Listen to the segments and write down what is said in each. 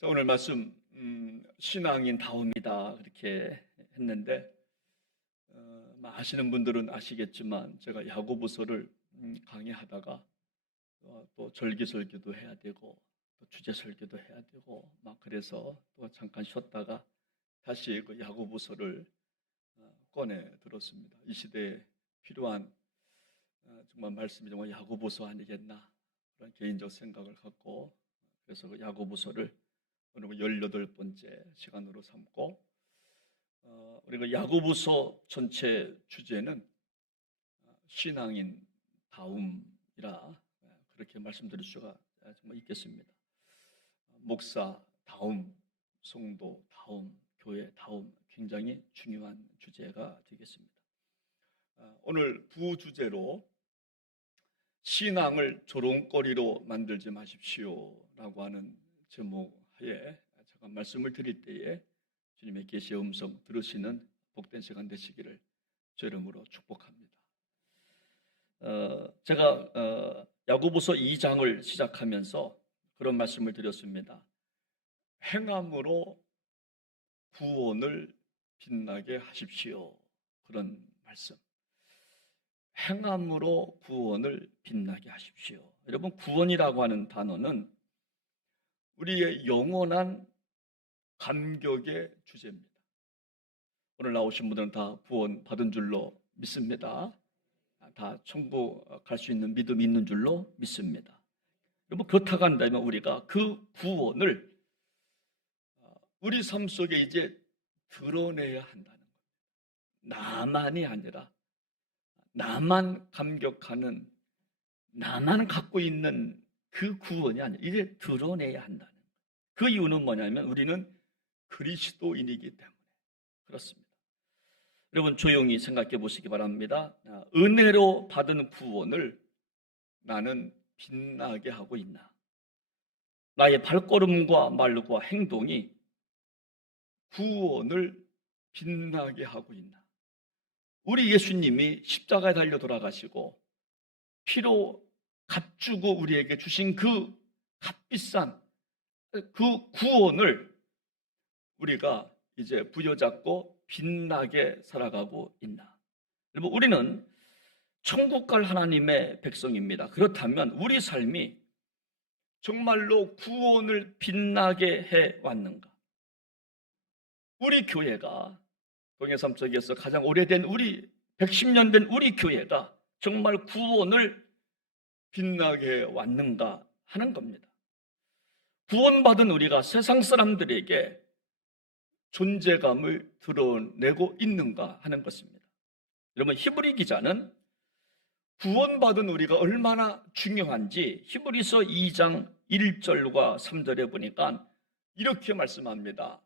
자, 오늘 말씀 신앙인 다움이다 그렇게 했는데 아시는 분들은 아시겠지만 제가 야고보서를 강의하다가 또 절기설교도 해야 되고 또 주제설교도 해야 되고 막 그래서 또 잠깐 쉬었다가 다시 그 야고보서를 꺼내 들었습니다. 이 시대에 필요한 정말 말씀이 정말 야고보서 아니겠나 그런 개인적 생각을 갖고 그래서 그 야고보서를 오늘 18번째 시간으로 삼고 우리가 야고보서 전체 주제는 신앙인 다움이라 그렇게 말씀드릴 수가 정말 있겠습니다. 목사 다움, 성도 다움, 교회 다움 굉장히 중요한 주제가 되겠습니다. 오늘 부주제로 신앙을 조롱거리로 만들지 마십시오 라고 하는 제목 예, 제가 말씀을 드릴 때에 주님의 계시의 음성 들으시는 복된 시간 되시기를 주 이름으로 축복합니다. 제가 야고보서 2장을 시작하면서 그런 말씀을 드렸습니다. 행함으로 구원을 빛나게 하십시오. 그런 말씀. 행함으로 구원을 빛나게 하십시오. 여러분, 구원이라고 하는 단어는 우리의 영원한 감격의 주제입니다. 오늘 나오신 분들은 다 구원 받은 줄로 믿습니다. 다 천국 갈 수 있는 믿음이 있는 줄로 믿습니다. 여러분, 그렇다고 한다면 우리가 그 구원을 우리 삶 속에 이제 드러내야 한다는 겁니다. 나만이 아니라 나만 감격하는 나만 갖고 있는 그 구원이 아니라 이제 드러내야 한다는 거예요. 그 이유는 뭐냐면 우리는 그리스도인이기 때문에 그렇습니다. 여러분 조용히 생각해 보시기 바랍니다. 은혜로 받은 구원을 나는 빛나게 하고 있나? 나의 발걸음과 말과 행동이 구원을 빛나게 하고 있나? 우리 예수님이 십자가에 달려 돌아가시고 피로 값주고 우리에게 주신 그 값비싼 그 구원을 우리가 이제 부여잡고 빛나게 살아가고 있나? 여러분, 우리는 천국 갈 하나님의 백성입니다. 그렇다면 우리 삶이 정말로 구원을 빛나게 해 왔는가? 우리 교회가 동해섬 쪽에서 가장 오래된 우리 110년 된 우리 교회가 정말 구원을 빛나게 해 왔는가 하는 겁니다. 구원받은 우리가 세상 사람들에게 존재감을 드러내고 있는가 하는 것입니다. 여러분, 히브리 기자는 구원받은 우리가 얼마나 중요한지 히브리서 2장 1절과 3절에 보니까 이렇게 말씀합니다.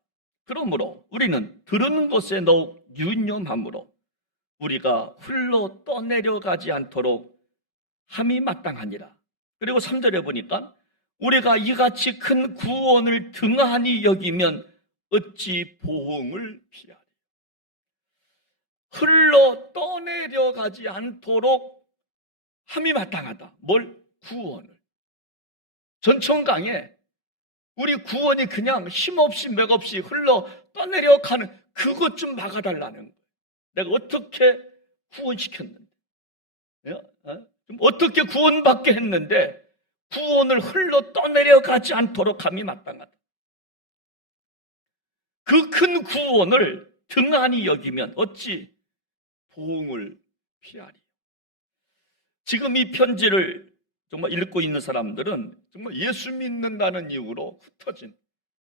그러므로 우리는 들은 것에 더욱 유념함으로 우리가 흘러 떠내려가지 않도록 함이 마땅하니라. 그리고 3절에 보니까 우리가 이같이 큰 구원을 등한히 여기면 어찌 보응을 피하리. 흘러 떠내려가지 않도록 함이 마땅하다. 뭘? 구원을. 전천강에 우리 구원이 그냥 힘없이 맥없이 흘러 떠내려가는 그것 좀 막아달라는 거예요. 내가 어떻게 구원시켰는데 어떻게 구원받게 했는데 구원을 흘러 떠내려가지 않도록 함이 마땅하다. 그 큰 구원을 등한히 여기면 어찌 보응을 피하리. 지금 이 편지를 정말 읽고 있는 사람들은 정말 예수 믿는다는 이유로 흩어진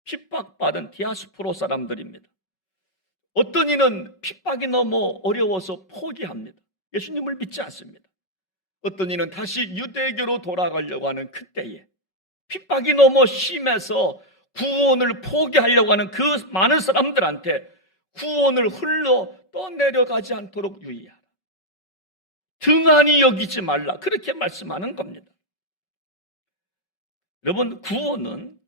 핍박받은 디아스포라 사람들입니다. 어떤 이는 핍박이 너무 어려워서 포기합니다. 예수님을 믿지 않습니다. 어떤 이는 다시 유대교로 돌아가려고 하는 그때에 핍박이 너무 심해서 구원을 포기하려고 하는 그 많은 사람들한테 구원을 흘러 떠내려가지 않도록 유의하라. 등한히 여기지 말라. 그렇게 말씀하는 겁니다. 여러분, 구원은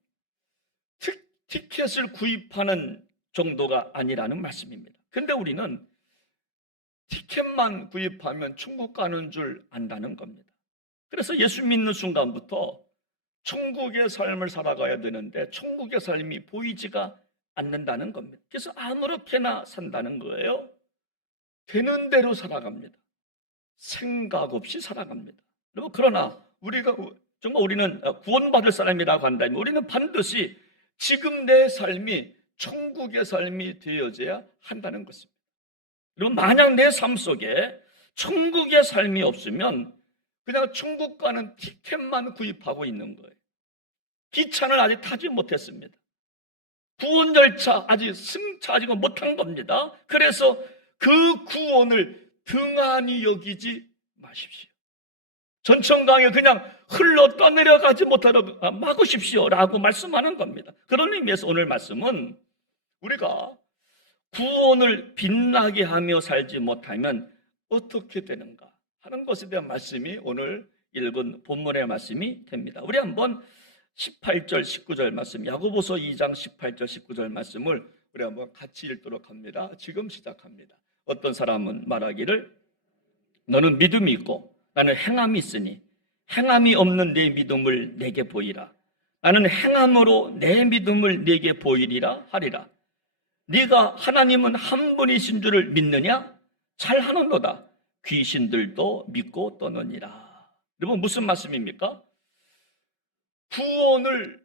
티켓을 구입하는 정도가 아니라는 말씀입니다. 그런데 우리는 티켓만 구입하면 천국 가는 줄 안다는 겁니다. 그래서 예수 믿는 순간부터 천국의 삶을 살아가야 되는데 천국의 삶이 보이지가 않는다는 겁니다. 그래서 아무렇게나 산다는 거예요. 되는 대로 살아갑니다. 생각 없이 살아갑니다. 그러나 우리는 구원받을 사람이라고 한다면 우리는 반드시 지금 내 삶이 천국의 삶이 되어져야 한다는 것입니다. 그리고 만약 내 삶 속에 천국의 삶이 없으면 그냥 천국 가는 티켓만 구입하고 있는 거예요. 기차는 아직 타지 못했습니다. 구원 열차 아직 승차하지 못한 겁니다. 그래서 그 구원을 등한히 여기지 마십시오. 전천강에 그냥 흘러 떠내려가지 못하도록 막으십시오 라고 말씀하는 겁니다. 그런 의미에서 오늘 말씀은 우리가 구원을 빛나게 하며 살지 못하면 어떻게 되는가 하는 것에 대한 말씀이 오늘 읽은 본문의 말씀이 됩니다. 우리 한번 18절 19절 말씀, 야고보서 2장 18절 19절 말씀을 우리 한번 같이 읽도록 합니다. 지금 시작합니다. 어떤 사람은 말하기를 너는 믿음이 있고 나는 행함이 있으니 행함이 없는 내 믿음을 내게 보이라. 나는 행함으로 내 믿음을 내게 보이리라 하리라. 네가 하나님은 한 분이신 줄을 믿느냐? 잘하는도다. 귀신들도 믿고 떠느니라. 여러분 무슨 말씀입니까? 구원을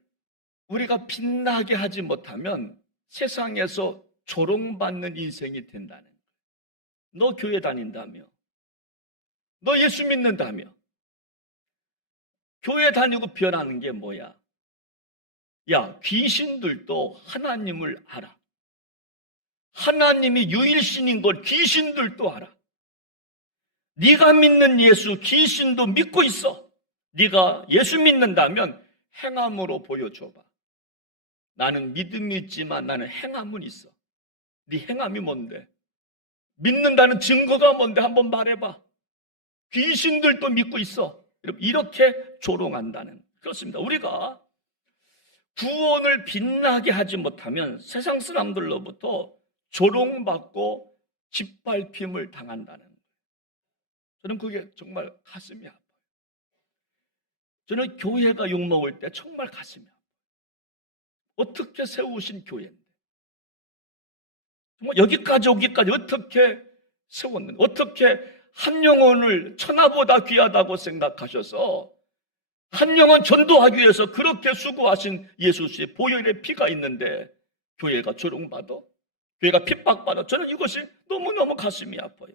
우리가 빛나게 하지 못하면 세상에서 조롱받는 인생이 된다는 거예요. 너 교회 다닌다며, 너 예수 믿는다며, 교회 다니고 변하는 게 뭐야? 야, 귀신들도 하나님을 알아. 하나님이 유일신인 걸 귀신들도 알아. 네가 믿는 예수 귀신도 믿고 있어. 네가 예수 믿는다면 행함으로 보여줘봐. 나는 믿음이 있지만 나는 행함은 있어. 네 행함이 뭔데? 믿는다는 증거가 뭔데? 한번 말해봐. 귀신들도 믿고 있어. 이렇게 조롱한다는, 그렇습니다. 우리가 구원을 빛나게 하지 못하면 세상 사람들로부터 조롱받고 짓밟힘을 당한다는 거예요. 저는 그게 정말 가슴이 아파요. 저는 교회가 욕먹을 때 정말 가슴이 아파요. 어떻게 세우신 교회인데, 정말 여기까지 오기까지 어떻게 세웠는데, 어떻게 한 영혼을 천하보다 귀하다고 생각하셔서 한 영혼 전도하기 위해서 그렇게 수고하신 예수의 보혈의 피가 있는데 교회가 조롱받아, 교회가 핍박받아. 저는 이것이 너무너무 가슴이 아파요.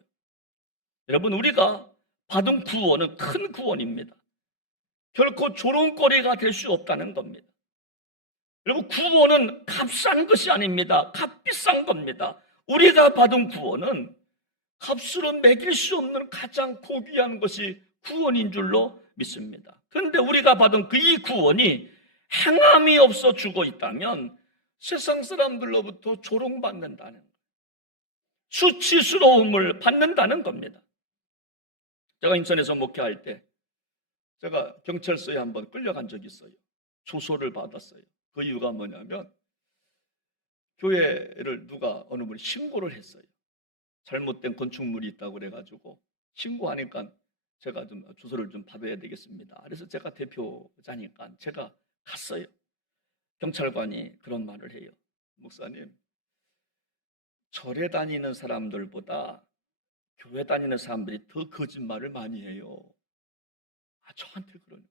여러분, 우리가 받은 구원은 큰 구원입니다. 결코 조롱거리가 될 수 없다는 겁니다. 여러분, 구원은 값싼 것이 아닙니다. 값비싼 겁니다. 우리가 받은 구원은 값으로 매길 수 없는 가장 고귀한 것이 구원인 줄로 믿습니다. 그런데 우리가 받은 이 구원이 행함이 없어 죽어 있다면 세상 사람들로부터 조롱받는다는 거예요. 수치스러움을 받는다는 겁니다. 제가 인천에서 목회할 때 제가 경찰서에 한번 끌려간 적이 있어요. 조소를 받았어요. 그 이유가 뭐냐면 교회를 누가 어느 분이 신고를 했어요. 잘못된 건축물이 있다고 그래가지고 신고하니까 제가 좀 조소를 좀 받아야 되겠습니다. 그래서 제가 대표자니까 제가 갔어요. 경찰관이 그런 말을 해요. 목사님, 절에 다니는 사람들보다 교회 다니는 사람들이 더 거짓말을 많이 해요. 저한테 그러는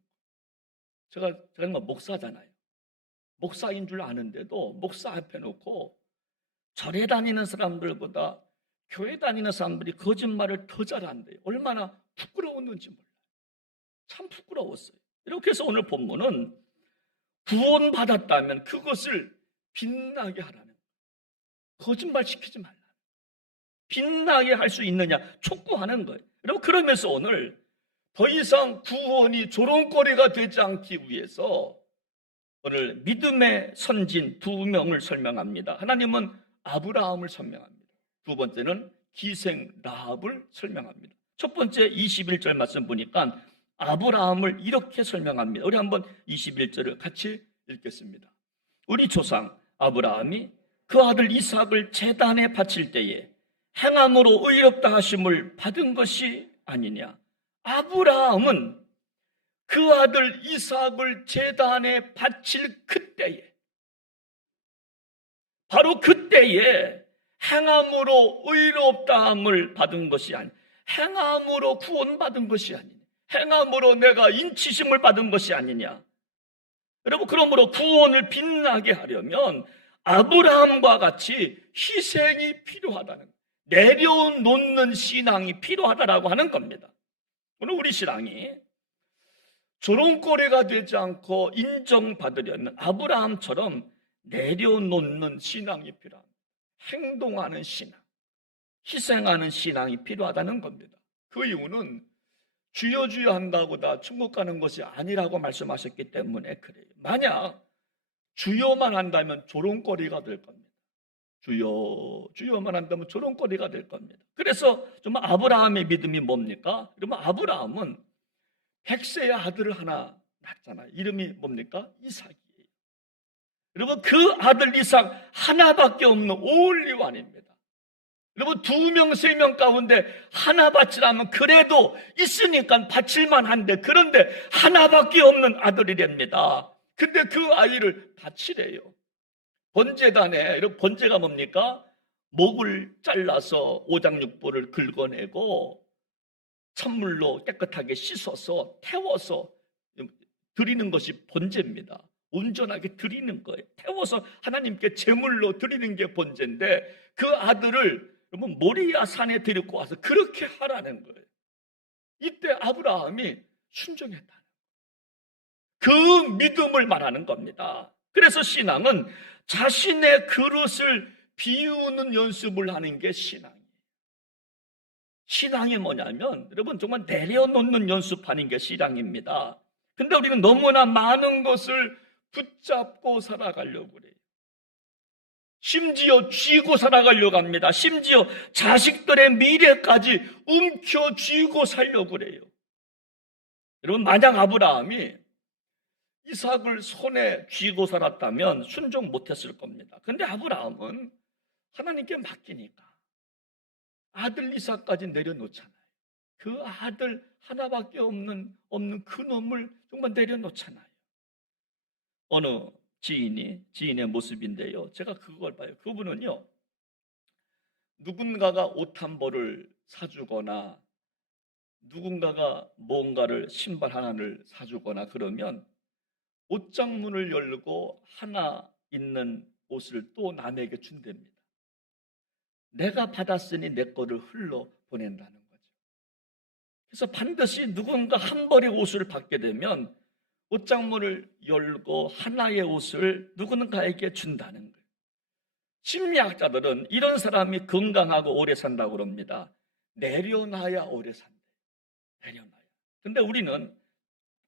거예요. 제가 목사잖아요. 목사인 줄 아는데도 목사 앞에 놓고 절에 다니는 사람들보다 교회 다니는 사람들이 거짓말을 더 잘한대요. 얼마나 부끄러웠는지 몰라요. 참 부끄러웠어요. 이렇게 해서 오늘 본문은 구원받았다면 그것을 빛나게 하라는 거예요. 거짓말 시키지 말라. 빛나게 할 수 있느냐 촉구하는 거예요. 여러분, 그러면서 오늘 더 이상 구원이 조롱거리가 되지 않기 위해서 오늘 믿음의 선진 두 명을 설명합니다. 하나님은 아브라함을 설명합니다. 두 번째는 기생 라합을 설명합니다. 첫 번째 21절 말씀 보니까 아브라함을 이렇게 설명합니다. 우리 한번 21절을 같이 읽겠습니다. 우리 조상 아브라함이 그 아들 이삭을 제단에 바칠 때에 행함으로 의롭다 하심을 받은 것이 아니냐. 아브라함은 그 아들 이삭을 제단에 바칠 그때에, 바로 그때에 행함으로 의롭다함을 받은 것이 아니, 행함으로 구원받은 것이 아니냐, 행함으로 내가 인치심을 받은 것이 아니냐. 여러분, 그러므로 구원을 빛나게 하려면 아브라함과 같이 희생이 필요하다는, 내려놓는 신앙이 필요하다라고 하는 겁니다. 오늘 우리 신앙이 조롱거리가 되지 않고 인정받으려면 아브라함처럼 내려놓는 신앙이 필요합니다. 행동하는 신앙, 희생하는 신앙이 필요하다는 겁니다. 그 이유는 주여 주여 한다고 다 천국 가는 것이 아니라고 말씀하셨기 때문에 그래요. 만약 주여만 한다면 조롱거리가 될 겁니다. 주여 주여만 한다면 조롱거리가 될 겁니다. 그래서 정말 아브라함의 믿음이 뭡니까? 그러면 아브라함은 100세의 아들을 하나 낳잖아요. 이름이 뭡니까? 이삭이에요. 여러분, 그 아들 이삭 하나밖에 없는 올리원입니다. 여러분, 2명, 3명 가운데 하나 바치라면 그래도 있으니까 바칠만 한데, 그런데 하나밖에 없는 아들이랍니다. 근데 그 아이를 바치래요. 번제단에, 번제가 뭡니까? 목을 잘라서 오장육부를 긁어내고 찬물로 깨끗하게 씻어서 태워서 드리는 것이 번제입니다. 온전하게 드리는 거예요. 태워서 하나님께 제물로 드리는 게 번제인데, 그 아들을 여러분 모리아 산에 데리고 와서 그렇게 하라는 거예요. 이때 아브라함이 순종했다는 거예요. 그 믿음을 말하는 겁니다. 그래서 신앙은 자신의 그릇을 비우는 연습을 하는 게 신앙이에요. 신앙이 뭐냐면 여러분 정말 내려놓는 연습하는 게 신앙입니다. 근데 우리는 너무나 많은 것을 붙잡고 살아가려고 그래요. 심지어 쥐고 살아가려고 합니다. 심지어 자식들의 미래까지 움켜쥐고 살려고 그래요. 여러분, 만약 아브라함이 이삭을 손에 쥐고 살았다면 순종 못했을 겁니다. 그런데 아브라함은 하나님께 맡기니까 아들 이삭까지 내려놓잖아요. 그 아들 하나밖에 없는 그 놈을 정말 내려놓잖아요. 어느 지인의 모습인데요. 제가 그걸 봐요. 그분은요, 누군가가 옷 한 벌을 사주거나 누군가가 뭔가를 신발 하나를 사주거나 그러면 옷장문을 열고 하나 있는 옷을 또 남에게 준답니다. 내가 받았으니 내 거를 흘러 보낸다는 거죠. 그래서 반드시 누군가 한 벌의 옷을 받게 되면 옷장문을 열고 하나의 옷을 누군가에게 준다는 거예요. 심리학자들은 이런 사람이 건강하고 오래 산다고 그럽니다. 내려놔야 오래 산대요. 내려놔야. 근데 우리는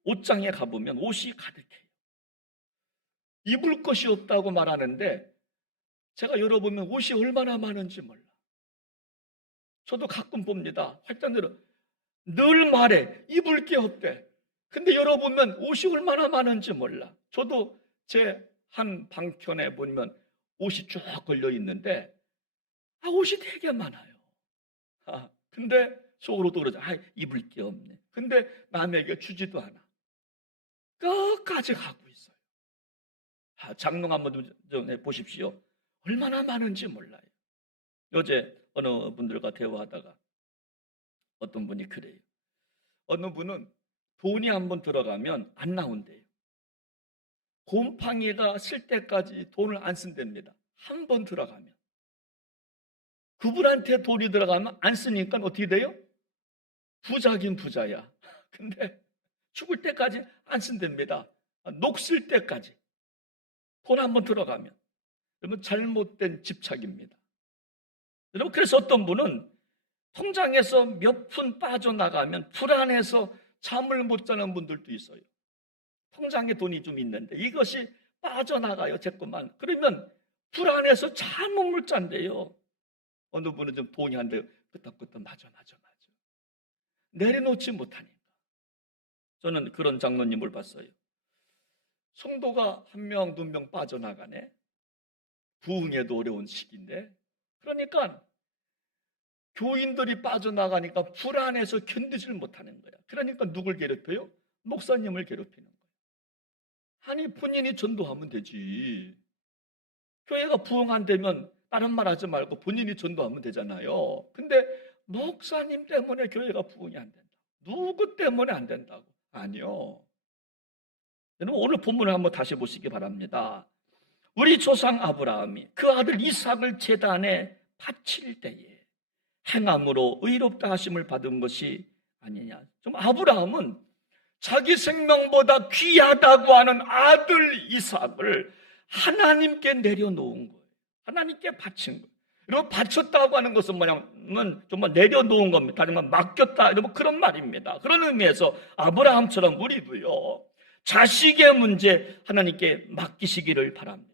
옷장에 가보면 옷이 가득해요. 입을 것이 없다고 말하는데 제가 열어보면 옷이 얼마나 많은지 몰라. 저도 가끔 봅니다. 활동들은 늘 말해 입을 게 없대. 근데 열어보면 옷이 얼마나 많은지 몰라. 저도 제 한 방편에 보면 옷이 쭉 걸려 있는데 옷이 되게 많아요. 근데 속으로도 그러죠. 입을 게 없네. 근데 남에게 주지도 않아. 끝까지 갖고 있어요. 장롱 한번 좀 보십시오. 얼마나 많은지 몰라요. 어제 어느 분들과 대화하다가 어떤 분이 그래요. 어느 분은 돈이 한번 들어가면 안 나온대요. 곰팡이가 쓸 때까지 돈을 안 쓴답니다. 한 번 들어가면. 그분한테 돈이 들어가면 안 쓰니까 어떻게 돼요? 부자긴 부자야. 근데 죽을 때까지 안 쓴답니다. 녹슬 때까지. 돈 한번 들어가면. 여러분, 잘못된 집착입니다. 여러분, 그래서 어떤 분은 통장에서 몇 푼 빠져나가면 불안해서 잠을 못 자는 분들도 있어요. 통장에 돈이 좀 있는데 이것이 빠져나가요, 제 것만. 그러면 불안해서 잠을 못 잔대요. 어느 분은 좀 돈이 안 돼요. 끄떡끄떡 맞아. 내려놓지 못하니까. 저는 그런 장로님을 봤어요. 성도가 1명, 2명 빠져나가네. 부흥에도 어려운 시기인데. 그러니까 교인들이 빠져나가니까 불안해서 견디질 못하는 거야. 그러니까 누굴 괴롭혀요? 목사님을 괴롭히는 거예요. 아니 본인이 전도하면 되지. 교회가 부흥 안 되면 다른 말 하지 말고 본인이 전도하면 되잖아요. 근데 목사님 때문에 교회가 부흥이 안 된다. 누구 때문에 안 된다고? 아니요. 여러분 오늘 본문을 한번 다시 보시기 바랍니다. 우리 조상 아브라함이 그 아들 이삭을 제단에 바칠 때에 행함으로 의롭다 하심을 받은 것이 아니냐. 좀 아브라함은 자기 생명보다 귀하다고 하는 아들 이삭을 하나님께 내려놓은 거예요. 하나님께 바친 거예요. 그리고 바쳤다고 하는 것은 뭐냐면 정말 내려놓은 겁니다. 다른 건 맡겼다 이런 그런 말입니다. 그런 의미에서 아브라함처럼 우리도요 자식의 문제 하나님께 맡기시기를 바랍니다.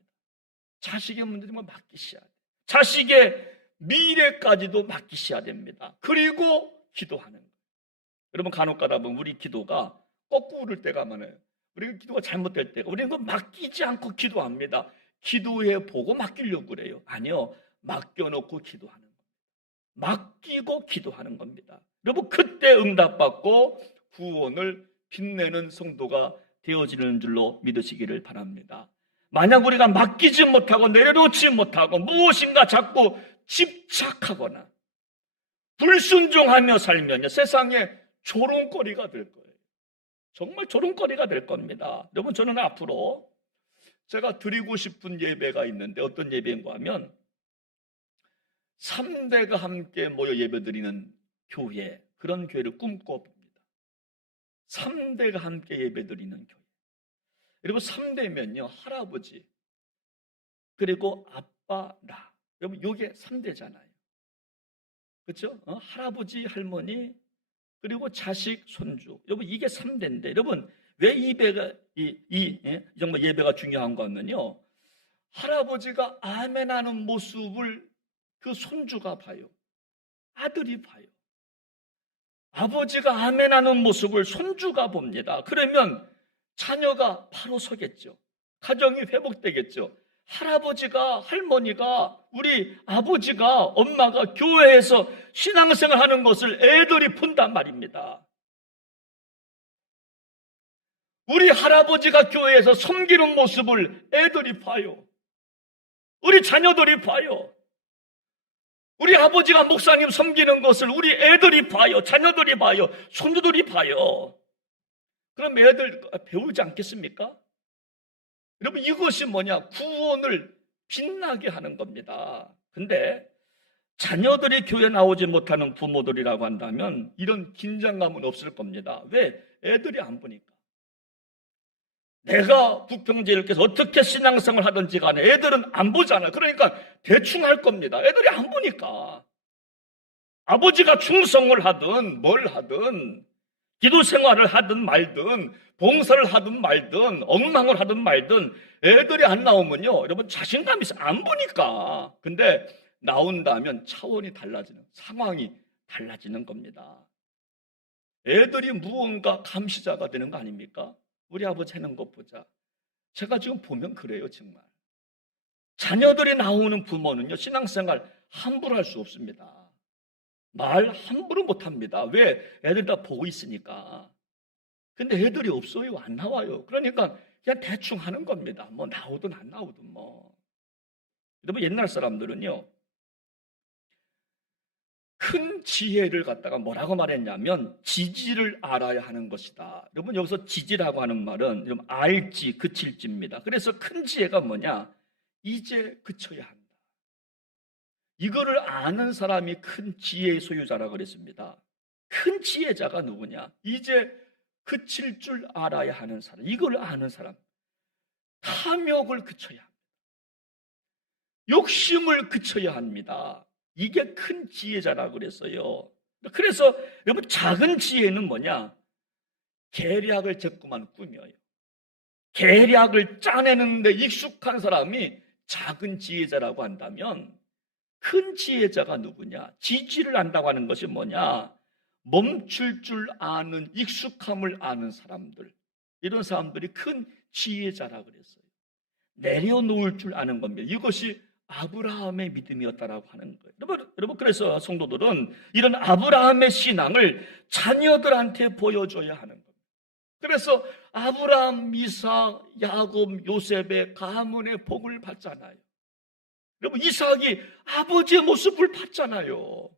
자식의 문제 정말 맡기셔야 돼요. 자식의 미래까지도 맡기셔야 됩니다. 그리고 기도하는 거예요. 여러분 간혹가다 보면 우리 기도가 거꾸로 올 때가 많아요. 우리 기도가 잘못될 때가 우리는 그거 맡기지 않고 기도합니다. 기도해 보고 맡기려고 그래요. 아니요. 맡겨놓고 기도하는 겁니다. 맡기고 기도하는 겁니다. 여러분 그때 응답받고 구원을 빛내는 성도가 되어지는 줄로 믿으시기를 바랍니다. 만약 우리가 맡기지 못하고 내려놓지 못하고 무엇인가 자꾸 집착하거나 불순종하며 살면요 세상에 조롱거리가 될 거예요. 정말 조롱거리가 될 겁니다. 여러분 저는 앞으로 제가 드리고 싶은 예배가 있는데 어떤 예배인가 하면 3대가 함께 모여 예배드리는 교회, 그런 교회를 꿈꿔봅니다. 3대가 함께 예배드리는 교회. 여러분 3대면요 할아버지 그리고 아빠 나 여러분 이게 3대잖아요. 그렇죠? 할아버지 할머니 그리고 자식 손주 여러분 이게 3대인데 여러분 왜 정말 예배가 중요한가 하면요 할아버지가 아멘하는 모습을 그 손주가 봐요. 아들이 봐요. 아버지가 아멘하는 모습을 손주가 봅니다. 그러면 자녀가 바로 서겠죠. 가정이 회복되겠죠. 할아버지가 할머니가 우리 아버지가 엄마가 교회에서 신앙생활 하는 것을 애들이 본단 말입니다. 우리 할아버지가 교회에서 섬기는 모습을 애들이 봐요. 우리 자녀들이 봐요. 우리 아버지가 목사님 섬기는 것을 우리 애들이 봐요. 자녀들이 봐요. 손주들이 봐요. 그럼 애들 배우지 않겠습니까? 여러분 이것이 뭐냐? 구원을 빛나게 하는 겁니다. 근데 자녀들이 교회 나오지 못하는 부모들이라고 한다면 이런 긴장감은 없을 겁니다. 왜? 애들이 안 보니까. 내가 부평제일교회에서 어떻게 신앙생활을 하든지 간에 애들은 안 보잖아요. 그러니까 대충 할 겁니다. 애들이 안 보니까. 아버지가 충성을 하든 뭘 하든 기도 생활을 하든 말든 봉사를 하든 말든 엉망을 하든 말든 애들이 안 나오면요 여러분 자신감이 있어 안 보니까. 근데 나온다면 차원이 달라지는 상황이 달라지는 겁니다. 애들이 무언가 감시자가 되는 거 아닙니까? 우리 아버지 하는 것 보자. 제가 지금 보면 그래요 정말. 자녀들이 나오는 부모는요 신앙생활 함부로 할 수 없습니다. 말 함부로 못합니다. 왜? 애들 다 보고 있으니까. 근데 애들이 없어요. 안 나와요. 그러니까 그냥 대충 하는 겁니다. 뭐 나오든 안 나오든 뭐. 여러분 옛날 사람들은요 큰 지혜를 갖다가 뭐라고 말했냐면 지지를 알아야 하는 것이다. 여러분 여기서 지지라고 하는 말은 여러분 알지 그칠지입니다. 그래서 큰 지혜가 뭐냐? 이제 그쳐야 한다. 이거를 아는 사람이 큰 지혜의 소유자라고 그랬습니다. 큰 지혜자가 누구냐? 이제 그칠 줄 알아야 하는 사람. 이걸 아는 사람. 탐욕을 그쳐야 합니다. 욕심을 그쳐야 합니다. 이게 큰 지혜자라고 그랬어요. 그래서 여러분 작은 지혜는 뭐냐? 계략을 자꾸만 꾸며요. 계략을 짜내는데 익숙한 사람이 작은 지혜자라고 한다면 큰 지혜자가 누구냐? 지지를 안다고 하는 것이 뭐냐? 멈출 줄 아는 익숙함을 아는 사람들. 이런 사람들이 큰 지혜자라고 그랬어요. 내려놓을 줄 아는 겁니다. 이것이 아브라함의 믿음이었다라고 하는 거예요. 여러분 그래서 성도들은 이런 아브라함의 신앙을 자녀들한테 보여줘야 하는 겁니다. 그래서 아브라함, 이삭, 야곱, 요셉의 가문의 복을 받잖아요. 여러분, 이삭이 아버지의 모습을 봤잖아요.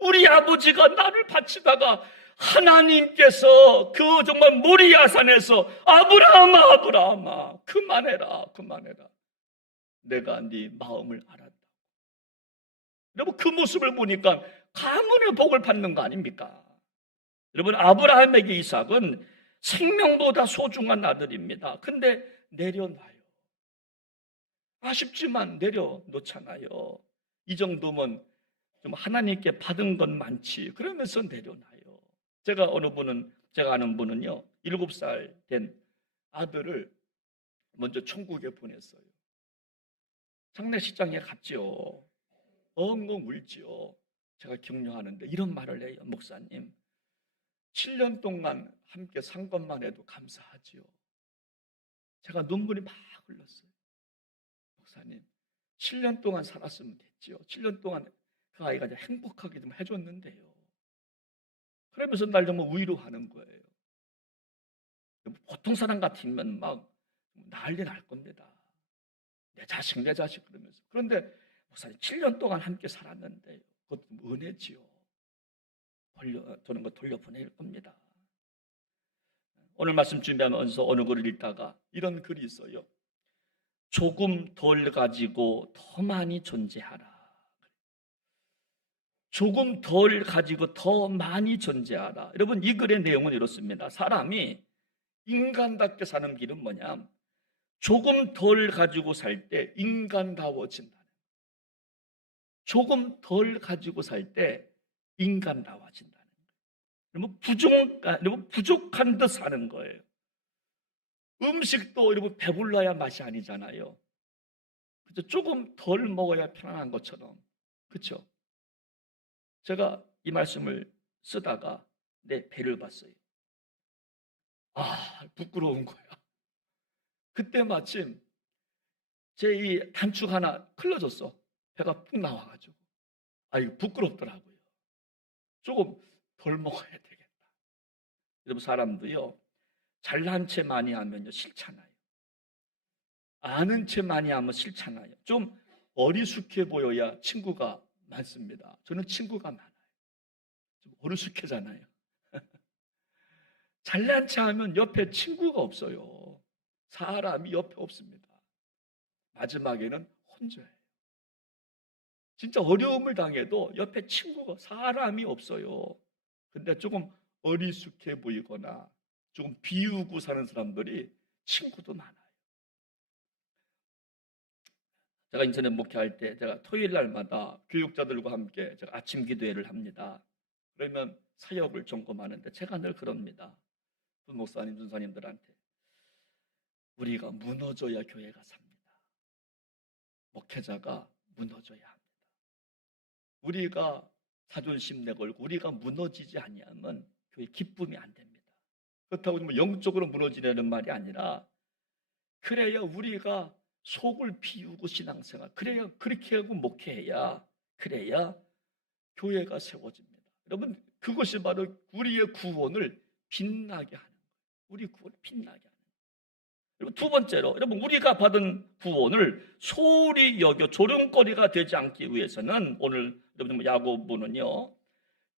우리 아버지가 나를 바치다가 하나님께서 그 정말 모리아산에서 아브라함아, 아브라함아, 그만해라, 그만해라. 내가 네 마음을 알았다. 여러분, 그 모습을 보니까 가문의 복을 받는 거 아닙니까? 여러분, 아브라함에게 이삭은 생명보다 소중한 아들입니다. 근데 내려놔요. 아쉽지만 내려놓잖아요. 이 정도면 좀 하나님께 받은 건 많지. 그러면서 내려놔요. 제가 아는 분은요, 7살 된 아들을 먼저 천국에 보냈어요. 장례식장에 갔지요. 엉엉 울지요. 제가 격려하는데 이런 말을 해요. 목사님, 7년 동안 함께 산 것만 해도 감사하지요. 제가 눈물이 막 흘렀어요. 목사님, 7년 동안 살았으면 됐지요. 7년 동안 그 아이가 이제 행복하게 좀 해줬는데요. 그러면서 날 정말 위로하는 거예요. 보통 사람 같으면 막 난리 날 겁니다. 내 자식 그러면서. 그런데 목사님, 7년 동안 함께 살았는데 그것도 은혜지요. 저는 거 돌려보낼 겁니다. 오늘 말씀 준비하면서 어느 글을 읽다가 이런 글이 있어요. 조금 덜 가지고 더 많이 존재하라. 조금 덜 가지고 더 많이 존재하라. 여러분, 이 글의 내용은 이렇습니다. 사람이 인간답게 사는 길은 뭐냐? 조금 덜 가지고 살 때 인간다워진다. 조금 덜 가지고 살 때 인간다워진다는 거예요. 여러분, 부족한 듯 사는 거예요. 음식도 여러분 배불러야 맛이 아니잖아요. 그렇죠? 조금 덜 먹어야 편안한 것처럼. 그렇죠? 제가 이 말씀을 쓰다가 내 배를 봤어요. 부끄러운 거야. 그때 마침 제 이 단축 하나 클러졌어. 배가 푹 나와가지고. 이거 부끄럽더라고요. 조금 덜 먹어야 되겠다. 여러분, 사람도요, 잘난 체 많이 하면요, 싫잖아요. 아는 체 많이 하면 싫잖아요. 좀 어리숙해 보여야 친구가 많습니다. 저는 친구가 많아요. 좀 어리숙해잖아요. 잘난 체 하면 옆에 친구가 없어요. 사람이 옆에 없습니다. 마지막에는 혼자예요. 진짜 어려움을 당해도 옆에 친구가, 사람이 없어요. 근데 조금 어리숙해 보이거나 조금 비우고 사는 사람들이 친구도 많아요. 제가 인터넷 목회할 때 제가 토요일 날마다 교육자들과 함께 제가 아침 기도회를 합니다. 그러면 사역을 점검하는데 제가 늘 그럽니다. 목사님, 전사님들한테 우리가 무너져야 교회가 삽니다. 목회자가 무너져야 합니다. 우리가 자존심 내걸고 우리가 무너지지 아니하면 교회 기쁨이 안 됩니다. 그렇다고 뭐 영적으로 무너지려는 말이 아니라, 그래야 우리가 속을 비우고 신앙생활, 그래야 그렇게 하고 목회해야, 그래야 교회가 세워집니다. 여러분, 그것이 바로 우리의 구원을 빛나게 하는 거예요. 우리 구원을 빛나게 하는 거예요. 여러분, 두 번째로, 여러분, 우리가 받은 구원을 소홀히 여겨 조롱거리가 되지 않기 위해서는, 오늘 여러분 야고보는요,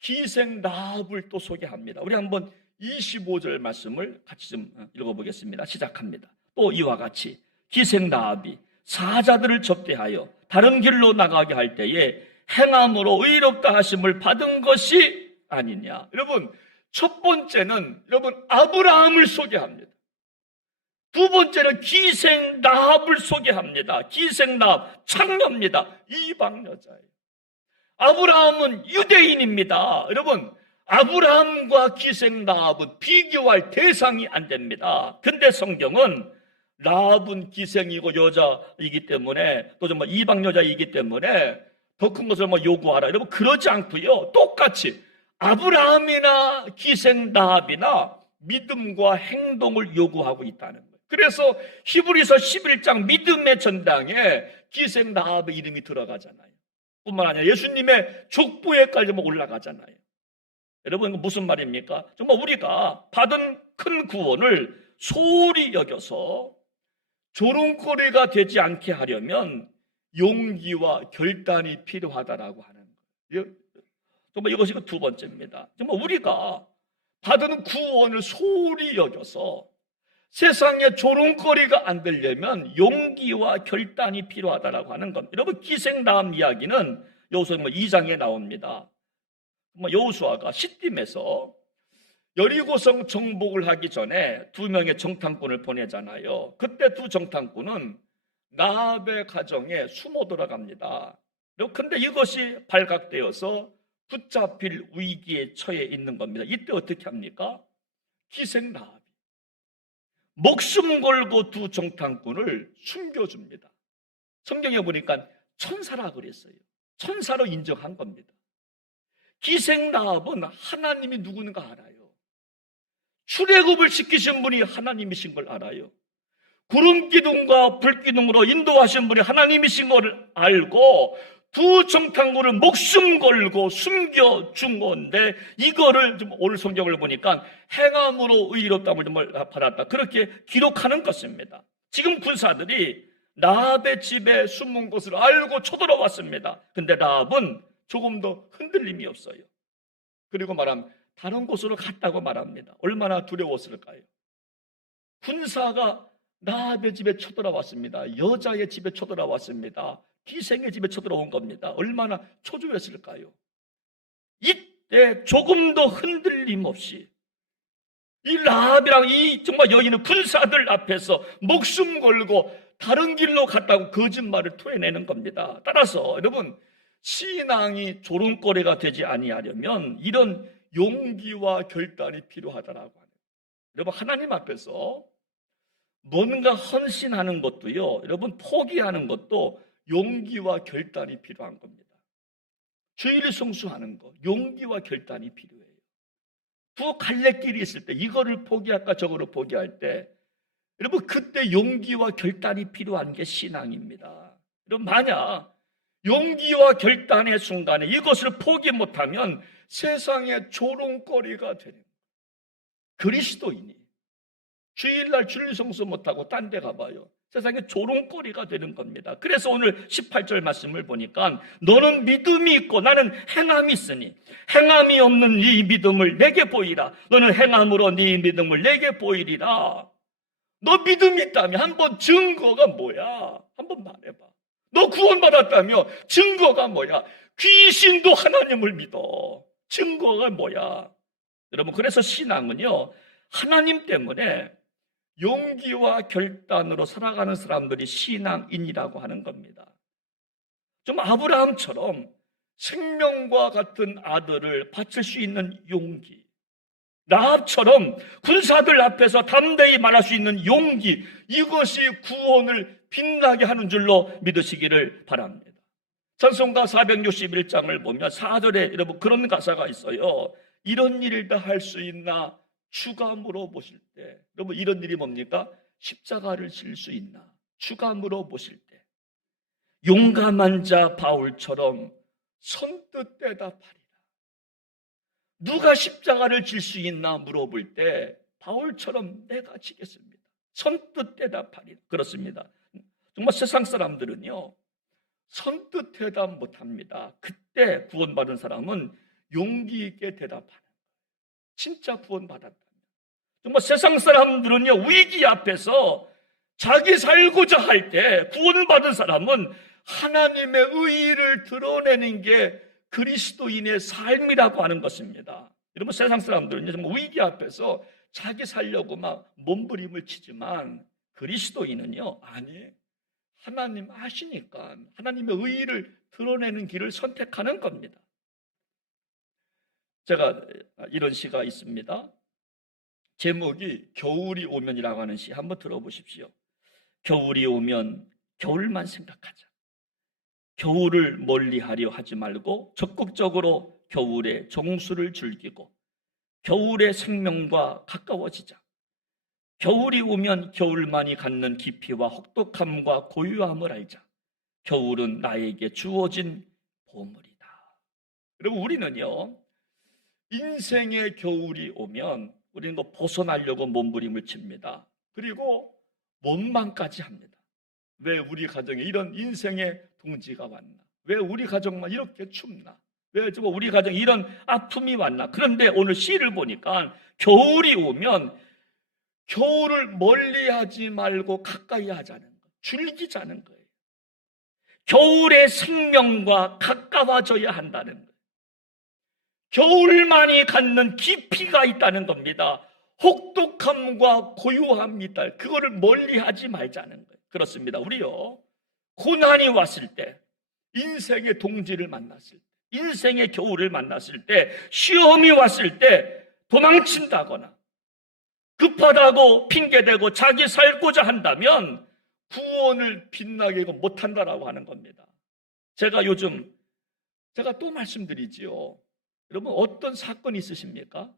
기생 라합을 또 소개합니다. 우리 한번 25절 말씀을 같이 좀 읽어보겠습니다. 시작합니다. 또 이와 같이 기생 라합이 사자들을 접대하여 다른 길로 나가게 할 때에 행함으로 의롭다 하심을 받은 것이 아니냐. 여러분, 첫 번째는 여러분 아브라함을 소개합니다. 두 번째는 기생 라합을 소개합니다. 기생 라합, 창녀입니다. 이방 여자예요. 아브라함은 유대인입니다. 여러분, 아브라함과 기생 라합은 비교할 대상이 안 됩니다. 근데 성경은 라합은 기생이고 여자이기 때문에, 또 정말 이방 여자이기 때문에 더 큰 것을 요구하라. 여러분, 그러지 않고요, 똑같이 아브라함이나 기생 라합이나 믿음과 행동을 요구하고 있다는 거예요. 그래서 히브리서 11장 믿음의 전당에 기생 라합의 이름이 들어가잖아요. 뿐만 아니라 예수님의 족보에까지 올라가잖아요. 여러분, 무슨 말입니까? 정말 우리가 받은 큰 구원을 소홀히 여겨서 조롱거리가 되지 않게 하려면 용기와 결단이 필요하다라고 하는 거예요. 정말 이것이 두 번째입니다. 정말 우리가 받은 구원을 소홀히 여겨서 세상에 조롱거리가 안 되려면 용기와 결단이 필요하다라고 하는 겁니다. 여러분, 기생나함 이야기는 여호수아 2장에 나옵니다. 여호수아가 시딤에서 여리고성 정복을 하기 전에 2명의 정탐꾼을 보내잖아요. 그때 두 정탐꾼은 나압의 가정에 숨어 들어갑니다. 그런데 이것이 발각되어서 붙잡힐 위기에 처해 있는 겁니다. 이때 어떻게 합니까? 기생나압이 목숨 걸고 두 정탐꾼을 숨겨줍니다. 성경에 보니까 천사라 그랬어요. 천사로 인정한 겁니다. 기생나압은 하나님이 누구인가 알아요. 출애굽을 시키신 분이 하나님이신 걸 알아요. 구름기둥과 불기둥으로 인도하신 분이 하나님이신 걸 알고 두 정탐꾼을 목숨 걸고 숨겨준 건데, 이거를 좀 오늘 성경을 보니까 행함으로 의롭다함을 받았다, 그렇게 기록하는 것입니다. 지금 군사들이 라합의 집에 숨은 것을 알고 쳐들어왔습니다. 근데 라합은 조금 더 흔들림이 없어요. 그리고 말하면 다른 곳으로 갔다고 말합니다. 얼마나 두려웠을까요? 군사가 라합의 집에 쳐들어왔습니다. 여자의 집에 쳐들어왔습니다. 기생의 집에 쳐들어온 겁니다. 얼마나 초조했을까요? 이때 조금 더 흔들림 없이 이 라합이랑 이 정말 여인은 군사들 앞에서 목숨 걸고 다른 길로 갔다고 거짓말을 토해내는 겁니다. 따라서 여러분, 신앙이 조롱거리가 되지 아니하려면 이런 용기와 결단이 필요하다라고 하네요. 여러분, 하나님 앞에서 뭔가 헌신하는 것도요, 여러분, 포기하는 것도 용기와 결단이 필요한 겁니다. 주일을 성수하는 것, 용기와 결단이 필요해요. 두 갈래길이 있을 때 이거를 포기할까 저거를 포기할 때 여러분, 그때 용기와 결단이 필요한 게 신앙입니다. 여러분, 만약 용기와 결단의 순간에 이것을 포기 못하면 세상의 조롱거리가 되는 거예요. 그리스도인이 주일날 주일 성수 못하고 딴 데 가봐요. 세상에 조롱거리가 되는 겁니다. 그래서 오늘 18절 말씀을 보니까 너는 믿음이 있고 나는 행함이 있으니 행함이 없는 네 믿음을 내게 보이라. 너는 행함으로 네 믿음을 내게 보이리라. 너 믿음이 있다면 한번 증거가 뭐야? 한번 말해봐. 너 구원받았다며 증거가 뭐야? 귀신도 하나님을 믿어. 증거가 뭐야? 여러분, 그래서 신앙은요, 하나님 때문에 용기와 결단으로 살아가는 사람들이 신앙인이라고 하는 겁니다. 좀 아브라함처럼 생명과 같은 아들을 바칠 수 있는 용기, 라합처럼 군사들 앞에서 담대히 말할 수 있는 용기, 이것이 구원을 빛나게 하는 줄로 믿으시기를 바랍니다. 찬송가 461장을 보면 4절에 여러분 그런 가사가 있어요. 이런 일을 다 할 수 있나 주가 물어보실 때, 여러분 이런 일이 뭡니까? 십자가를 질 수 있나 주가 물어보실 때 용감한 자 바울처럼 선뜻 대답하리라. 누가 십자가를 질 수 있나 물어볼 때 바울처럼 내가 지겠습니다. 선뜻 대답하리라. 그렇습니다. 정말 세상 사람들은요, 선뜻 대답 못합니다. 그때 구원받은 사람은 용기 있게 대답하는 거예요. 진짜 구원받았다면. 정말 세상 사람들은요, 위기 앞에서 자기 살고자 할 때 구원받은 사람은 하나님의 의의를 드러내는 게 그리스도인의 삶이라고 하는 것입니다. 여러분, 세상 사람들은요, 정말 위기 앞에서 자기 살려고 막 몸부림을 치지만 그리스도인은요, 아니, 하나님 아시니까 하나님의 의의를 드러내는 길을 선택하는 겁니다. 제가 이런 시가 있습니다. 제목이 겨울이 오면이라고 하는 시, 한번 들어보십시오. 겨울이 오면 겨울만 생각하자. 겨울을 멀리하려 하지 말고 적극적으로 겨울의 정수를 즐기고 겨울의 생명과 가까워지자. 겨울이 오면 겨울만이 갖는 깊이와 혹독함과 고유함을 알자. 겨울은 나에게 주어진 보물이다. 여러분, 우리는요, 인생의 겨울이 오면 우리는 뭐 벗어나려고 몸부림을 칩니다. 그리고 원망까지 합니다. 왜 우리 가정에 이런 인생의 동지가 왔나? 왜 우리 가정만 이렇게 춥나? 왜 우리 가정에 이런 아픔이 왔나? 그런데 오늘 시를 보니까 겨울이 오면 겨울을 멀리하지 말고 가까이 하자는 거예요. 즐기자는 거예요. 겨울의 생명과 가까워져야 한다는 거예요. 겨울만이 갖는 깊이가 있다는 겁니다. 혹독함과 고요함이 있다. 그거를 멀리하지 말자는 거예요. 그렇습니다. 우리요, 고난이 왔을 때, 인생의 동지를 만났을 때, 인생의 겨울을 만났을 때, 시험이 왔을 때 도망친다거나 급하다고 핑계대고 자기 살고자 한다면 구원을 빛나게 못한다라고 하는 겁니다. 제가 또 말씀드리지요. 여러분, 어떤 사건이 있으십니까?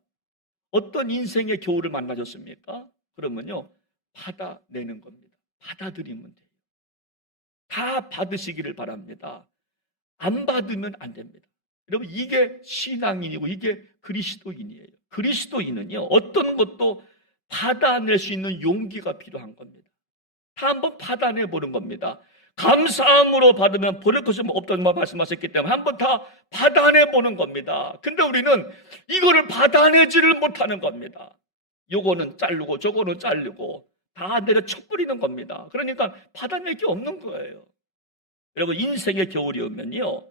어떤 인생의 겨울을 만나셨습니까? 그러면요, 받아내는 겁니다. 받아들이면 돼요. 다 받으시기를 바랍니다. 안 받으면 안 됩니다. 여러분, 이게 신앙인이고 이게 그리스도인이에요. 그리스도인은요, 어떤 것도 받아낼 수 있는 용기가 필요한 겁니다. 다 한번 받아내 보는 겁니다. 감사함으로 받으면 버릴 것은 없다는 말씀하셨기 때문에 한번 다 받아내 보는 겁니다. 근데 우리는 이거를 받아내지를 못하는 겁니다. 요거는 자르고 저거는 자르고 다 내려쳐버리는 겁니다. 그러니까 받아낼 게 없는 거예요. 여러분, 인생의 겨울이 오면요,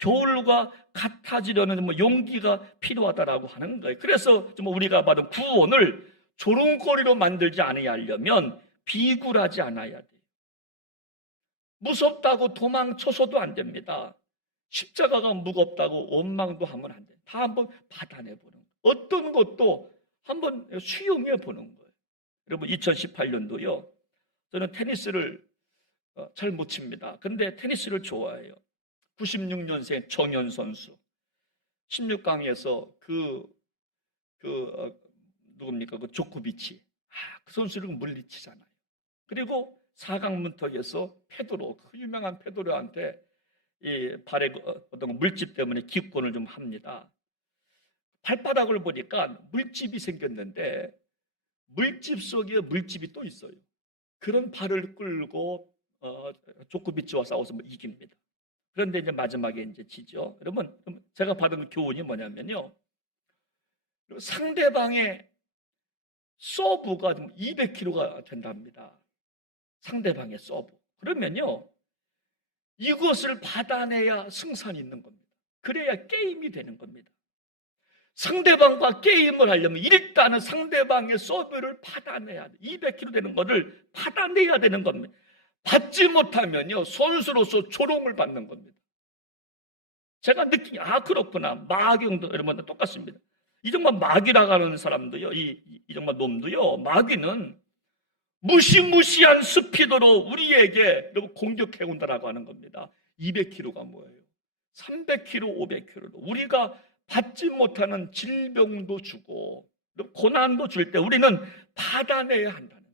겨울과 같아지려는 용기가 필요하다라고 하는 거예요. 그래서 우리가 받은 구원을 조롱거리로 만들지 않으려면 비굴하지 않아야 돼요. 무섭다고 도망쳐서도 안 됩니다. 십자가가 무겁다고 원망도 하면 안 돼요. 다 한번 받아내보는 거예요. 어떤 것도 한번 수용해보는 거예요. 여러분, 2018년도요, 저는 테니스를 잘 못 칩니다. 근데 테니스를 좋아해요. 96년생 정현 선수 16강에서 누굽니까? 그 조코비치. 그 선수를 물리치잖아요. 그리고 4강 문턱에서 페도로, 그 유명한 페도로한테 이 발에 어떤 물집 때문에 기권을 좀 합니다. 발바닥을 보니까 물집이 생겼는데 물집 속에 물집이 또 있어요. 그런 발을 끌고 조코비치와 싸워서 이깁니다. 그런데 이제 마지막에 이제 지죠. 여러분, 제가 받은 교훈이 뭐냐면요, 상대방의 서브가 200kg가 된답니다. 상대방의 서브. 그러면요, 이것을 받아내야 승산이 있는 겁니다. 그래야 게임이 되는 겁니다. 상대방과 게임을 하려면 일단은 상대방의 서브를 받아내야 돼. 200kg 되는 것을 받아내야 되는 겁니다. 받지 못하면요, 선수로서 조롱을 받는 겁니다. 제가 느낀 게, 그렇구나. 마귀도 여러분들 똑같습니다. 이 정말 마귀라고 하는 사람도요, 이 정말 놈도요, 마귀는 무시무시한 스피드로 우리에게 공격해 온다라고 하는 겁니다. 200kg가 뭐예요? 300kg, 500kg도 우리가 받지 못하는 질병도 주고 고난도 줄 때 우리는 받아내야 한다는 거예요.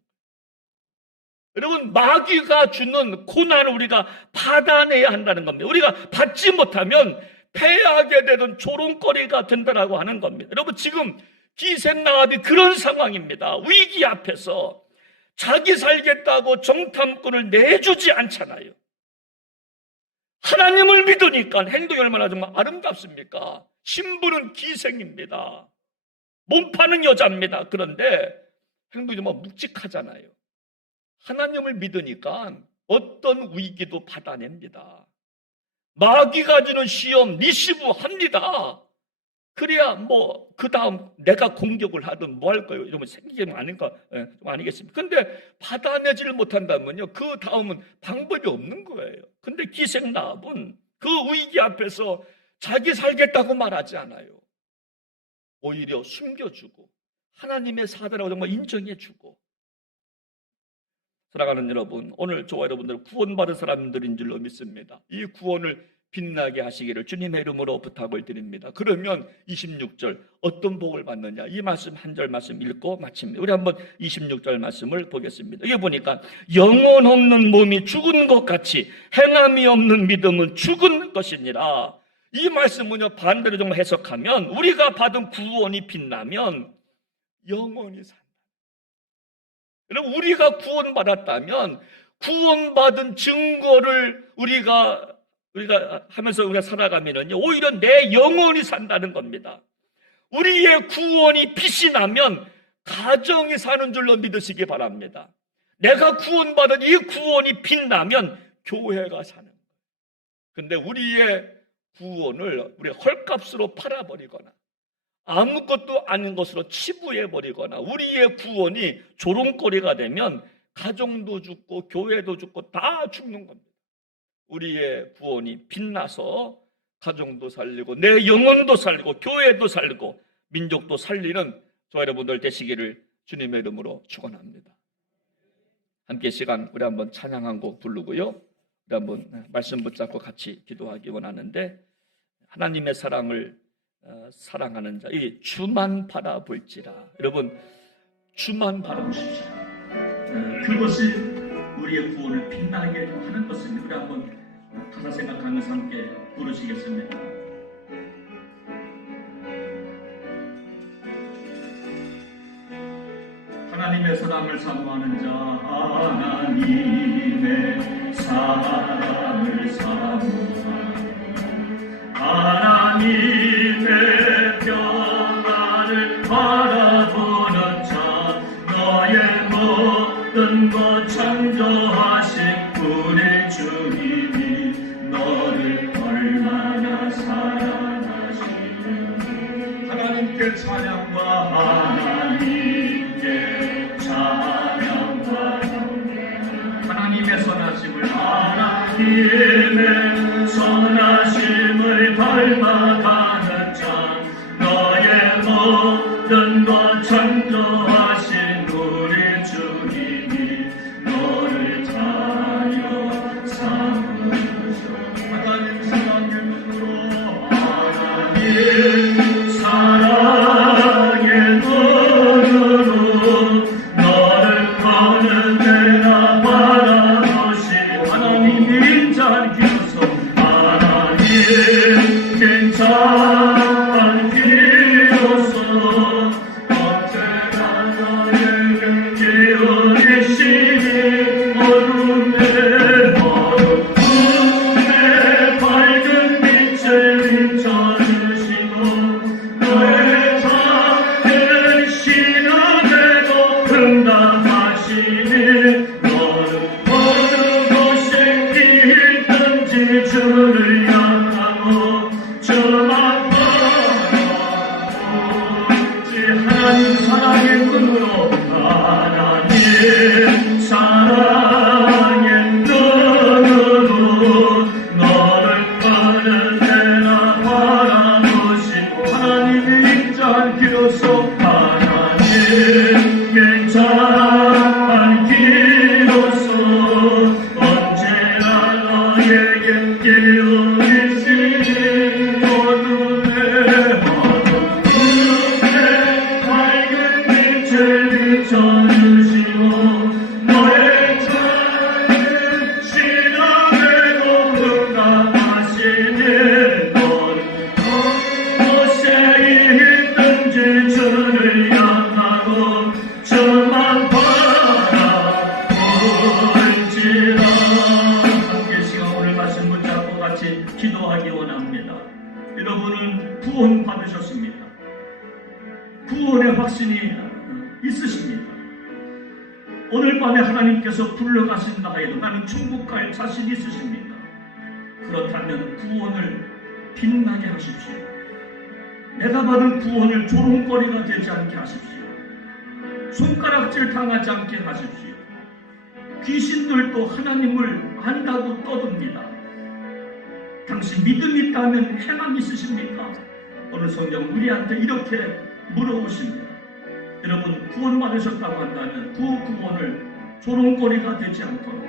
여러분, 마귀가 주는 고난을 우리가 받아내야 한다는 겁니다. 우리가 받지 못하면 패하게 되는 조롱거리가 된다라고 하는 겁니다. 여러분, 지금 기생나합이 그런 상황입니다. 위기 앞에서 자기 살겠다고 정탐꾼을 내주지 않잖아요. 하나님을 믿으니까 행동이 얼마나 정말 아름답습니까? 신부는 기생입니다. 몸 파는 여자입니다. 그런데 행동이 정말 묵직하잖아요. 하나님을 믿으니까 어떤 위기도 받아냅니다. 마귀가 주는 시험 리시브 합니다. 그래야 그 다음 내가 공격을 하든 뭐 할 거예요. 이러면 생기면 아니겠습니까? 근데 받아내지를 못한다면요, 그 다음은 방법이 없는 거예요. 근데 기생나합은 그 위기 앞에서 자기 살겠다고 말하지 않아요. 오히려 숨겨주고 하나님의 사대라고 정말 인정해주고. 사랑하는 여러분, 오늘 저와 여러분들 구원받은 사람들인 줄로 믿습니다. 이 구원을 빛나게 하시기를 주님의 이름으로 부탁을 드립니다. 그러면 26절 어떤 복을 받느냐, 이 말씀 한 절 말씀 읽고 마칩니다. 우리 한번 26절 말씀을 보겠습니다. 여기 보니까 영혼 없는 몸이 죽은 것 같이 행함이 없는 믿음은 죽은 것이니라. 이 말씀은요, 반대로 좀 해석하면 우리가 받은 구원이 빛나면 영원히 산다. 여러분, 우리가 구원받았다면 구원받은 증거를 우리가 하면서 우리가 살아가면은요, 오히려 내 영혼이 산다는 겁니다. 우리의 구원이 빛이 나면 가정이 사는 줄로 믿으시기 바랍니다. 내가 구원받은 이 구원이 빛나면 교회가 사는 거예요. 근데 우리의 구원을 우리가 헐값으로 팔아버리거나 아무것도 아닌 것으로 치부해버리거나 우리의 구원이 조롱거리가 되면 가정도 죽고 교회도 죽고 다 죽는 겁니다. 우리의 구원이 빛나서 가정도 살리고 내 영혼도 살리고 교회도 살리고 민족도 살리는 저와 여러분들 되시기를 주님의 이름으로 축원합니다. 함께 시간 우리 한번 찬양 한 곡 부르고요, 우리 한번 말씀 붙잡고 같이 기도하기 원하는데, 하나님의 사랑을 사랑하는 자, 이 주만 바라볼지라. 여러분, 주만 바라보십시오. 그것이 우리의 구원을 빛나게 하는 것입니다. 우리 한번 가사 생각하면서 함께 부르시겠습니다. 하나님의 사랑을 사모하는 자, 하나님의 사랑을 사모하는, 하나님의 평안을 바라보는 자, 너의 모든 것 창조하신 우리 주님이 너를 얼마나 사랑하시는, 하나님께 찬양과 하나님께 찬양과 하나님의 선하심을, 하나님의 선하심을 닮아가는 자, 너의 모든 것 창조하신 우리 주님이 너를 자여 삼으셔. 하나님 사랑의 눈으로, 하나님 사랑의 눈으로 너를 보는 내가 바라보시. 하나님 인자한 기로서, 하나님 인자한 기로서 언제나 너에게 기울이시니 어둠에 밝은 빛을 비춰주시고 너의 작은 신앙에도 응답하시니 너는 어느 곳에 있든지 주를 향하고 저만 바라보지. 하나님 사랑의 눈으로, 하나님 사랑의 눈으로 너를 보는 내가 바라보시고, 하나님의 인자한 기로서, 하나님 인자한 기로서 언제나 너에게 기울이시니 어둠에 밝은 빛을 비춰주시고 너의 작은 신앙에도 응답하시니 너는 어느 있든지 주를 향하고 저만 바라볼지라. 함께 시간 오늘 말씀 붙잡고 같이 기도하기 원합니다. 여러분은 구원 받으셨습니다. 구원의 확신이 있으십니다. 오늘 밤에 하나님께서 불러가신다 하여도 나는 천국 갈 자신이 있으십니다. 그렇다면 구원을 빛나게 하십시오. 내가 받은 구원을 조롱거리가 되지 않게 하십시오. 손가락질 당하지 않게 하십시오. 귀신들도 하나님을 안다고 떠듭니다. 당신 믿음이 있다면 행함이 있으십니까? 오늘 성경 우리한테 이렇게 물어보십니다. 여러분, 구원받으셨다고 한다면 그 구원을 조롱거리가 되지 않도록,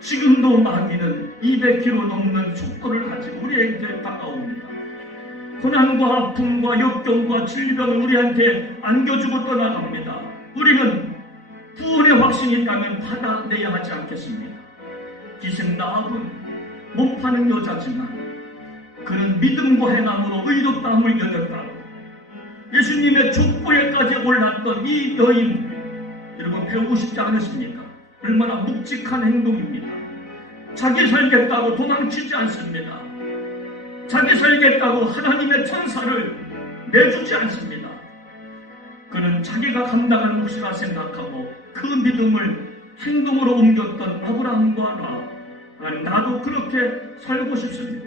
지금도 마귀는 200km 넘는 촉구를 가지고 우리에게 다가옵니다. 고난과 아픔과 역경과 질병을 우리한테 안겨주고 떠나갑니다. 우리는 구원의 확신이 있다면 받아내야 하지 않겠습니까? 기생나합은 못 파는 여자지만 그는 믿음과 행함으로 의롭다함을 여겼다. 예수님의 족보에까지 올랐던 이 여인, 여러분 배우고 싶지 않으십니까? 얼마나 묵직한 행동입니다. 자기 살겠다고 도망치지 않습니다. 자기 살겠다고 하나님의 천사를 내주지 않습니다. 그는 자기가 감당할 몫이라 생각하고 그 믿음을 행동으로 옮겼던 아브라함과 나도 그렇게 살고 싶습니다.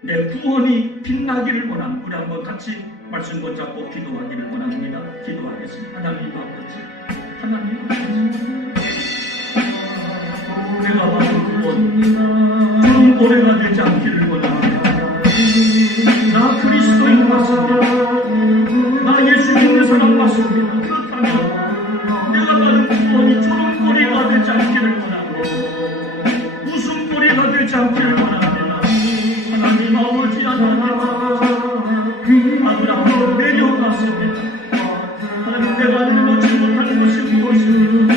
내 구원이 빛나기를 원합니다. 우리 한번 같이 말씀 붙잡고 기도하기를 원합니다. 기도하겠습니다. 하나님 아버지, 하나님 아버지, 내가 받은 구원 좀 오래가 되지 않기를 원합니다. 나 그리스도인 맞습니다. 나 예수 믿는 사람 맞습니다. 그렇다면 내가 받은 구원이 조롱거리가 되지 않기를 원합니다. 웃음거리가 되지 않기를 원합니다. 하나님 아버지, 하나님 아브라함은 내려갔습니다. 하나님, 내가 눌러지 못하는 것이 무엇입니까?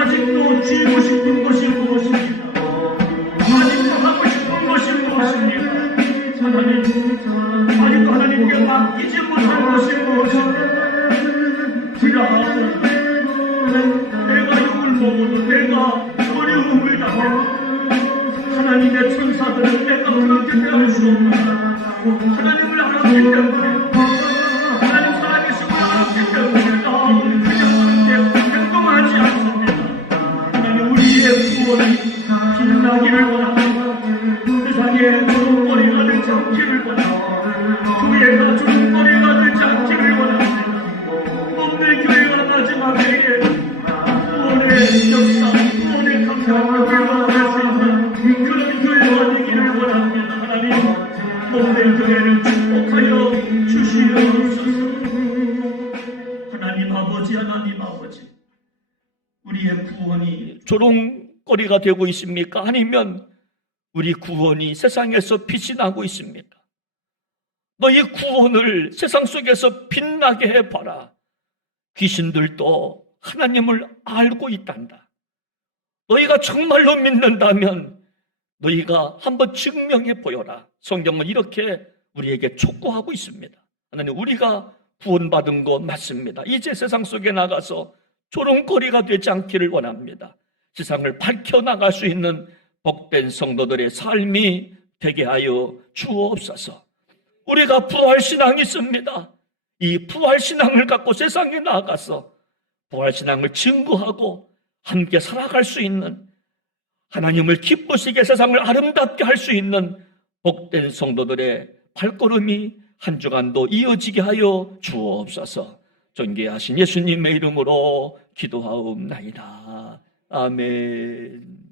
아직도 쥐고 싶은 것이 무엇입니까? 아직도 하고 싶은 것이 무엇입니까? 하나님, 아직도 하나님께 맡기지 못한 것이 무엇입니까? 불안하고 내가 욕을 먹어도 내가 어려움을 당해도 하나님의 천사들은 내가 그렇게 대할 수 없다. 하나님을 알았기 때문에, 하나님 살아계심을 알았기 때문에 나는 그냥 그렇게 행동하지 않습니다. 하나님, 우리의 구원이 빛나기를 원합니다. 세상에 조롱거리가 되지 않기를 원합니다. 교회가 조롱거리가 되지 않기를 원합니다. 몸의 교회가 마지막 해에 구원의 역사, 구원의 감사를 회복할 수 있는 그런 교회가 되기를 원합니다. 하나님, 몸의 교회를 축복하여 주시옵소서. 하나님 아버지, 하나님 아버지, 우리의 구원이 조롱거리가 되고 있습니까? 아니면 우리 구원이 세상에서 빛이 나고 있습니까? 너희 구원을 세상 속에서 빛나게 해봐라. 귀신들도 하나님을 알고 있단다. 너희가 정말로 믿는다면 너희가 한번 증명해 보여라. 성경은 이렇게 우리에게 촉구하고 있습니다. 하나님, 우리가 구원받은 거 맞습니다. 이제 세상 속에 나가서 조롱거리가 되지 않기를 원합니다. 세상을 밝혀나갈 수 있는 복된 성도들의 삶이 되게 하여 주옵소서. 우리가 부활신앙이 있습니다. 이 부활신앙을 갖고 세상에 나가서 부활신앙을 증거하고 함께 살아갈 수 있는, 하나님을 기쁘시게 세상을 아름답게 할 수 있는 복된 성도들의 발걸음이 한 주간도 이어지게 하여 주옵소서. 존귀하신 예수님의 이름으로 기도하옵나이다. 아멘.